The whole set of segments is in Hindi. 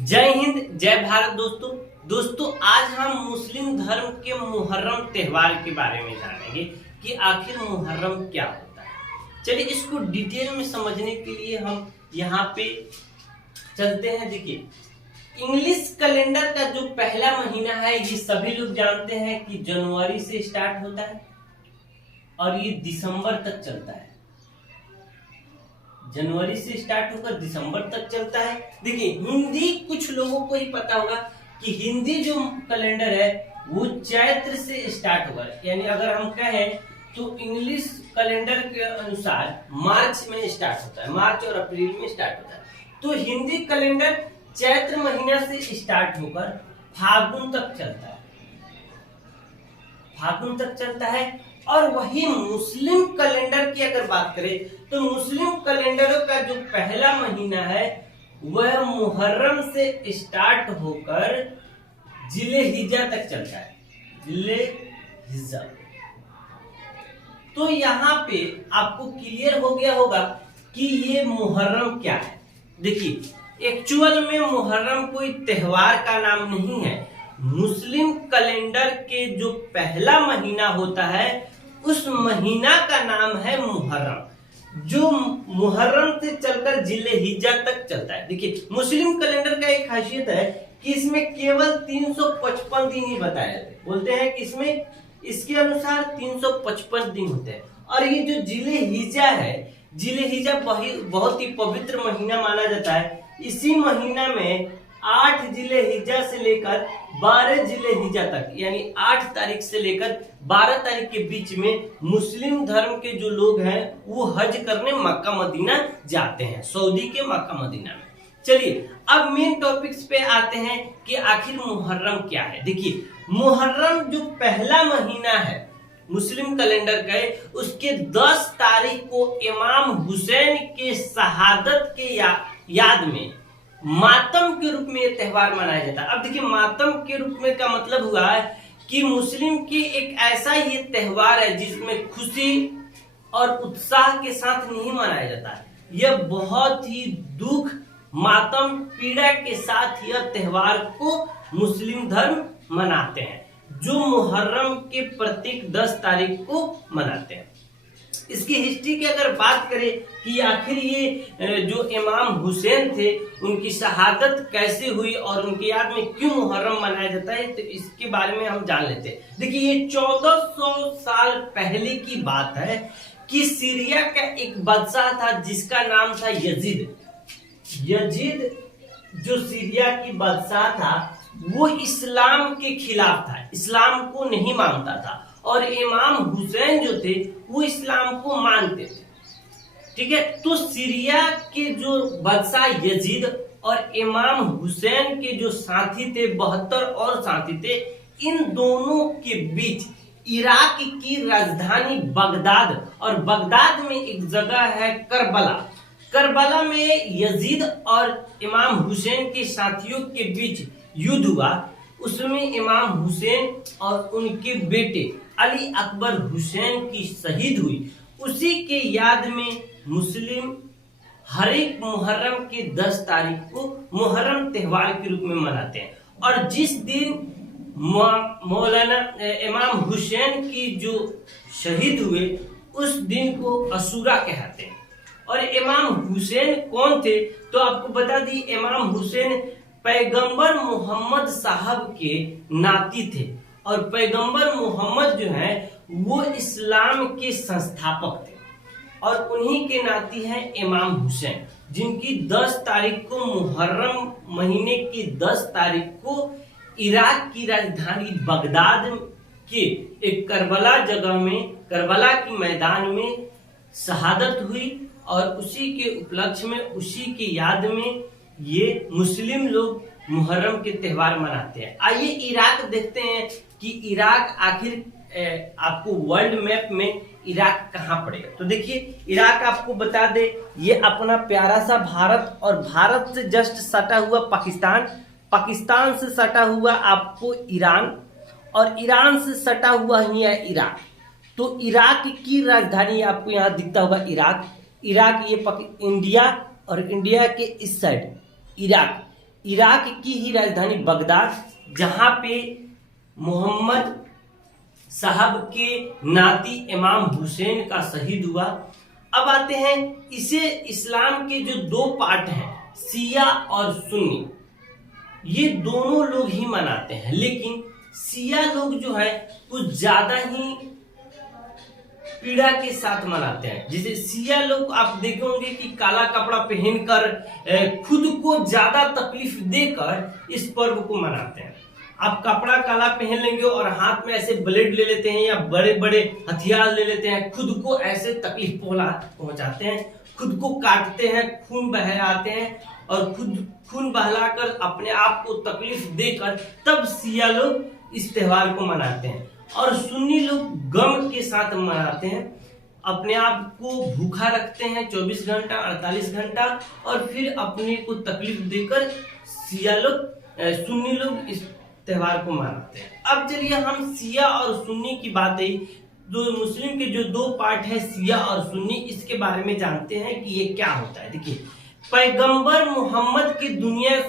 जय हिंद जय भारत दोस्तों आज हम मुस्लिम धर्म के मुहर्रम त्योहार के बारे में जानेंगे कि आखिर मुहर्रम क्या होता है। चलिए इसको डिटेल में समझने के लिए हम यहाँ पे चलते हैं। देखिए, इंग्लिश कैलेंडर का जो पहला महीना है ये सभी लोग जानते हैं कि जनवरी से स्टार्ट होता है और ये दिसंबर तक चलता है। जनवरी से स्टार्ट होकर दिसंबर तक चलता है। देखिए, हिंदी कुछ लोगों को ही पता होगा कि हिंदी जो कैलेंडर है वो चैत्र से स्टार्ट होगा, यानी अगर हम कहें तो इंग्लिश कैलेंडर के अनुसार मार्च में स्टार्ट होता है, मार्च और अप्रैल में स्टार्ट होता है। तो हिंदी कैलेंडर चैत्र महीना से स्टार्ट होकर फागुन तक चलता है, फागुन तक चलता है। और वही मुस्लिम कैलेंडर की अगर बात करें तो मुस्लिम कैलेंडरों का जो पहला महीना है वह मुहर्रम से स्टार्ट होकर जिले-हिज्जा तक चलता है, जिले-हिज्जा। तो यहाँ पे आपको क्लियर हो गया होगा कि ये मुहर्रम क्या है। देखिए, एक्चुअल में मुहर्रम कोई त्योहार का नाम नहीं है। मुस्लिम कैलेंडर के जो पहला महीना होता है उस महीना का नाम है मुहर्रम, जो मुहर्रम से चलकर जिले-हिज्जा तक चलता है। देखिए, मुस्लिम कैलेंडर का एक खासियत है कि इसमें केवल 355 दिन ही बताए जाते हैं। बोलते हैं कि इसमें इसके अनुसार 355 दिन होते हैं। और ये जो जिले-हिज्जा है, जिले-हिज्जा बहुत ही पवित्र महीना माना जाता है। इसी महीना में 8 जिले-हिज्जा से लेकर 12 जिले-हिज्जा तक, यानी 8 तारीख से लेकर 12 तारीख के बीच में मुस्लिम धर्म के जो लोग हैं वो हज करने मक्का मदीना जाते हैं, सऊदी के मक्का मदीना में। चलिए अब मेन टॉपिक्स पे आते हैं कि आखिर मुहर्रम क्या है। देखिए, मुहर्रम जो पहला महीना है मुस्लिम कैलेंडर का, उसके 10 तारीख को इमाम हुसैन के शहादत के याद में मातम के रूप में यह त्योहार मनाया जाता है। अब देखिए, मातम के रूप में का मतलब हुआ है कि मुस्लिम की एक ऐसा ये त्योहार है जिसमें खुशी और उत्साह के साथ नहीं मनाया जाता है। यह बहुत ही दुख, मातम, पीड़ा के साथ यह त्योहार को मुस्लिम धर्म मनाते हैं, जो मुहर्रम के प्रत्येक 10 तारीख को मनाते हैं। इसकी हिस्ट्री की अगर बात करें कि आखिर ये जो इमाम हुसैन थे उनकी शहादत कैसे हुई और उनकी याद में क्यों मुहर्रम मनाया जाता है, तो इसके बारे में हम जान लेते हैं। देखिए, ये 1400 साल पहले की बात है कि सीरिया का एक बादशाह था जिसका नाम था यजीद। यजीद जो सीरिया की बादशाह था वो इस्लाम के खिलाफ था, इस्लाम को नहीं मानता था। और इमाम हुसैन जो थे वो इस्लाम को मानते थे। ठीक है, तो सीरिया के जो बादशाह यजीद और इमाम हुसैन के जो साथी थे, 72 और साथी थे, इन दोनों के बीच इराक की राजधानी बगदाद, और बगदाद में एक जगह है करबला, करबला में यजीद और इमाम हुसैन के साथियों के बीच युद्ध हुआ। उसमें इमाम हुसैन और उनके बेटे अली अकबर हुसैन की शहीद हुई। उसी के याद में मुस्लिम हर एक मुहर्रम के 10 तारीख को मुहर्रम त्योहार के रूप में मनाते हैं। और जिस दिन मौलाना इमाम हुसैन की जो शहीद हुए उस दिन को अशूरा कहते हैं। और इमाम हुसैन कौन थे तो आपको बता दी, इमाम हुसैन पैगंबर मोहम्मद साहब के नाती थे। और पैगंबर मोहम्मद जो है वो इस्लाम के संस्थापक थे और उन्हीं के नाती हैं इमाम हुसैन, जिनकी 10 तारीख को मुहर्रम महीने की 10 तारीख को इराक की राजधानी बगदाद के एक करबला जगह में, करबला की मैदान में शहादत हुई। और उसी के उपलक्ष्य में, उसी की याद में ये मुस्लिम लोग मुहर्रम के त्योहार मनाते हैं। आइए इराक देखते हैं कि इराक आखिर आपको वर्ल्ड मैप में इराक कहाँ पड़ेगा। तो देखिए, इराक आपको बता दे ये अपना प्यारा सा भारत, और भारत से जस्ट सटा हुआ पाकिस्तान, पाकिस्तान से सटा हुआ आपको ईरान, और ईरान से सटा हुआ ही है इराक। तो इराक की राजधानी आपको यहाँ दिखता होगा इराक। इराक ये इंडिया, और इंडिया के इस साइड इराक, इराक की ही राजधानी बगदाद, जहां पे मोहम्मद साहब के नाती इमाम हुसैन का शहीद हुआ। अब आते हैं इसे इस्लाम के जो दो पार्ट हैं, शिया और सुन्नी, ये दोनों लोग ही मनाते हैं, लेकिन शिया लोग जो है कुछ ज्यादा ही पीड़ा के साथ मनाते हैं। जैसे शिया लोग आप देखे होंगे कि काला कपड़ा पहनकर खुद को ज्यादा तकलीफ देकर इस पर्व को मनाते हैं। आप कपड़ा काला पहन लेंगे और हाथ में ऐसे ब्लेड ले लेते हैं या बड़े बड़े हथियार ले लेते हैं, खुद को ऐसे तकलीफ पहुंचाते हैं, खुद को काटते हैं, खून बहाते हैं और खुद खून बहलाकर अपने आप को तकलीफ देकर तब शिया लोग इस त्योहार को मनाते हैं। और सुन्नी लोग गम के साथ मनाते हैं, अपने आप को भूखा रखते हैं 24 घंटा 48 घंटा और फिर अपने को तकलीफ देकर शिया लोग सुन्नी लोग इस त्योहार को मनाते हैं। अब चलिए हम शिया और सुन्नी की बात है, जो मुस्लिम के जो दो पार्ट है शिया और सुन्नी, इसके बारे में जानते हैं कि ये क्या होता है। देखिए, पैगंबर मोहम्मद की दुनिया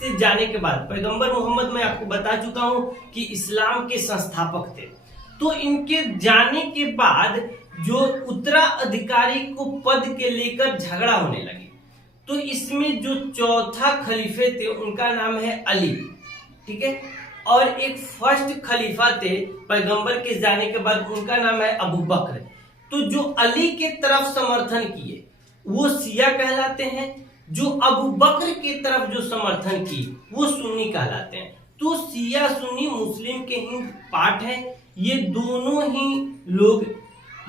से जाने के बाद, पैगंबर मोहम्मद मैं आपको बता चुका हूं कि इस्लाम के संस्थापक थे, तो इनके जाने के बाद जो उत्तराधिकारी को पद के लेकर झगड़ा होने लगी, तो इसमें जो चौथा खलीफे थे उनका नाम है अली, ठीक है, और एक फर्स्ट खलीफा थे पैगंबर के जाने के बाद, उनका नाम है अबू बकर। तो जो अली के तरफ समर्थन किए वो शिया कहलाते हैं, जो अबू बकर के तरफ जो समर्थन की वो सुन्नी कहलाते हैं। तो शिया सुन्नी मुस्लिम के ही पार्ट है, ये दोनों ही लोग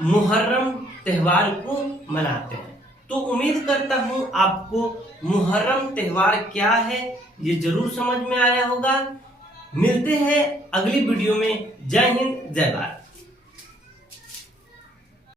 मुहर्रम त्योहार को मनाते हैं। तो उम्मीद करता हूं आपको मुहर्रम त्योहार क्या है ये जरूर समझ में आया होगा। मिलते हैं अगली वीडियो में। जय हिंद, जय भारत।